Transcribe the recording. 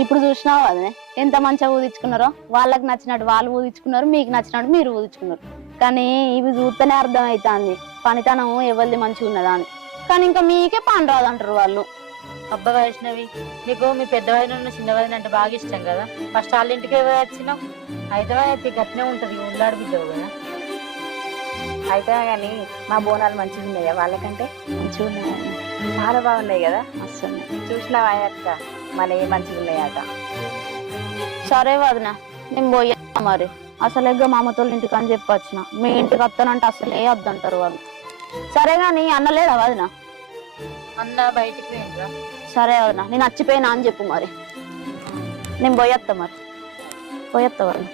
ఇప్పుడు చూసినావు అదే ఎంత మంచిగా ఊదించుకున్నారో. వాళ్ళకి నచ్చినట్టు వాళ్ళు ఊదించుకున్నారు, మీకు నచ్చినట్టు మీరు ఊదించుకున్నారు. కానీ ఇవి చూస్తేనే అర్థం అవుతుంది పనితనం ఎవరిది మంచిగా ఉన్నదా అని. కానీ ఇంకా మీకే పని రాదంటారు వాళ్ళు. అబ్బా వైష్ణవి, నీకు మీ పెద్దవాయిన ఉన్న చిన్నవాయిన అంటే బాగా ఇష్టం కదా. ఫస్ట్ వాళ్ళ ఇంటికి వచ్చినావు. అయితే గట్టినే ఉంటది, ఉల్లాడు బిడ్డవు కదా. అయితే కానీ మా బోనాలు మంచిగా ఉన్నాయా వాళ్ళకంటే? మంచిగా ఉన్నాయి, చాలా బాగున్నాయి కదా. అసలు. చూసినావా అక్క మన ఏ మంచిగా ఉన్నాయట. సరే వదిన, నేను పోయా మరి. అసలేగా మా అమ్మతో ఇంటికి అని చెప్పి వచ్చిన. మీ ఇంటికి వస్తానంటే అసలే వద్దంటారు వాళ్ళు. సరే గాని అన్నలేడా వదిన? అన్న బయటికి పోయిండ్రా. సరే వదిన, నేను వచ్చిపోయినా అని చెప్పు మరి. నేను పోయేస్తా మరి, పోయేస్తా వదిన.